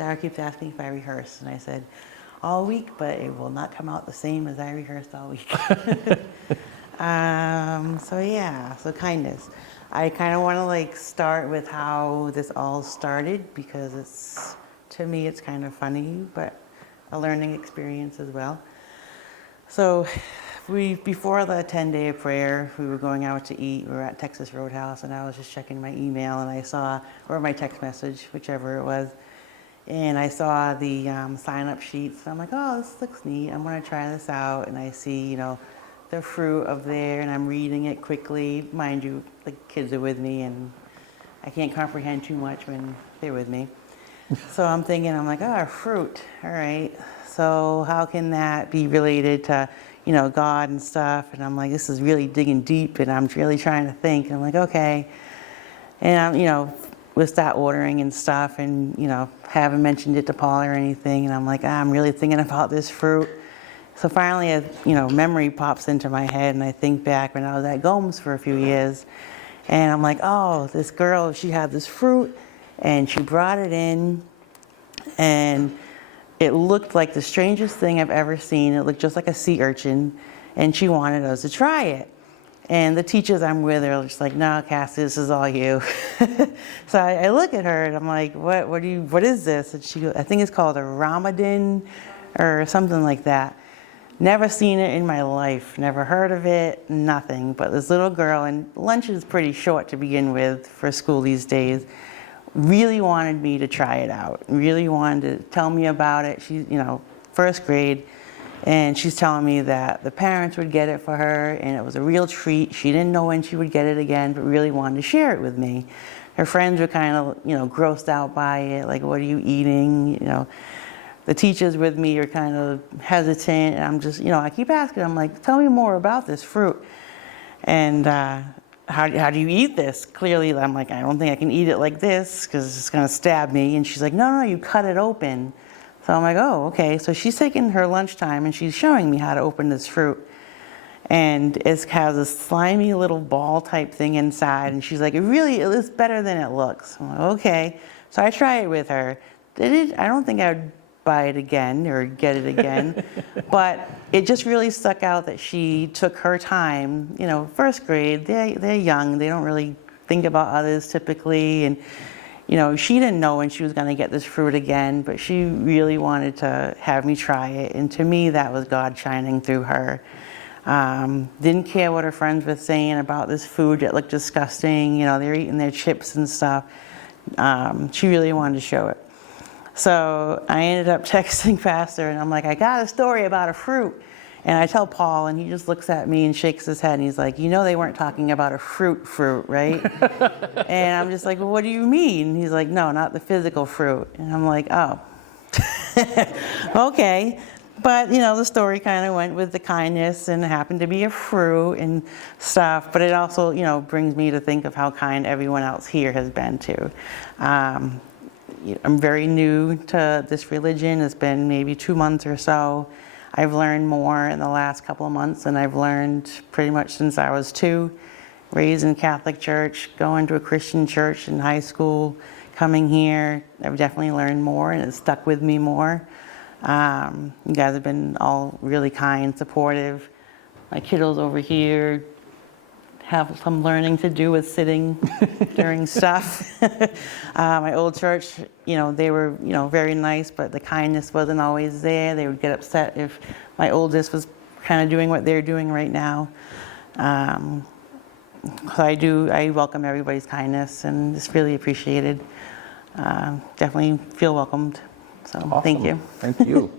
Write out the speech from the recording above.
Sarah keeps asking if I rehearse, and I said, all week, but it will not come out the same as I rehearsed all week. So yeah, so kindness. I kind of want to like start with how this all started because it's, to me, it's kind of funny, but a learning experience as well. So before the 10-day of prayer, we were going out to eat. We were at Texas Roadhouse, and I was just checking my email, and I saw, or my text message, whichever it was, and I saw the sign-up sheets. I'm like, oh, this looks neat. I'm going to try this out. And I see, you know, the fruit of there, and I'm reading it quickly. Mind you, the kids are with me, and I can't comprehend too much when they're with me. So I'm thinking, I'm like, oh, fruit. All right. So how can that be related to, you know, God and stuff? And I'm like, this is really digging deep, and I'm really trying to think. And I'm like, okay. And I'm, you know, we'll start ordering and stuff, and, you know, haven't mentioned it to Paul or anything. And I'm like, I'm really thinking about this fruit. So finally, a, you know, memory pops into my head, and I think back when I was at Gomes for a few years. And I'm like, oh, this girl, she had this fruit, and she brought it in, and it looked like the strangest thing I've ever seen. It looked just like a sea urchin, and she wanted us to try it. And the teachers I'm with are just like, no, Cassie, this is all you. So I look at her, and I'm like, what is this? And she goes, I think it's called a Ramadan or something like that. Never seen it in my life, never heard of it, nothing. But this little girl, and lunch is pretty short to begin with for school these days, really wanted me to try it out, really wanted to tell me about it. She's, you know, first grade, and she's telling me that the parents would get it for her, and it was a real treat. She didn't know when she would get it again, but really wanted to share it with me. Her friends were kind of, you know, grossed out by it, like, what are you eating, you know. The teachers with me are kind of hesitant, and I'm just, you know, I keep asking, I'm like, tell me more about this fruit. And how do you eat this? Clearly, I'm like, I don't think I can eat it like this because it's going to stab me. And she's like, no, you cut it open. So I'm like, oh, okay. So she's taking her lunchtime, and she's showing me how to open this fruit. And it has a slimy little ball type thing inside. And she's like, it is better than it looks. I'm like, okay. So I try it with her. I don't think I would buy it again or get it again, but it just really stuck out that she took her time. You know, first grade, they're young, they don't really think about others typically, and you know, she didn't know when she was going to get this fruit again, but she really wanted to have me try it, and to me that was God shining through her. Didn't care what her friends were saying about this food. It looked disgusting, you know, they're eating their chips and stuff. She really wanted to show it. So I ended up texting Pastor, and I'm like, I got a story about a fruit. And I tell Paul, and he just looks at me and shakes his head, and he's like, you know they weren't talking about a fruit, right? And I'm just like, well, what do you mean? He's like, no, not the physical fruit. And I'm like, oh, okay. But, you know, the story kind of went with the kindness, and it happened to be a fruit and stuff. But it also, you know, brings me to think of how kind everyone else here has been too. I'm very new to this religion. It's been maybe 2 months or so. I've learned more in the last couple of months than I've learned pretty much since I was 2. Raised in Catholic church, going to a Christian church in high school, coming here, I've definitely learned more, and it's stuck with me more. You guys have been all really kind, supportive. My kiddos over here have some learning to do with sitting during stuff. My old church, you know, they were, you know, very nice, but the kindness wasn't always there. They would get upset if my oldest was kind of doing what they're doing right now. So I welcome everybody's kindness, and it's really appreciated. Definitely feel welcomed. So Awesome. Thank you. Thank you.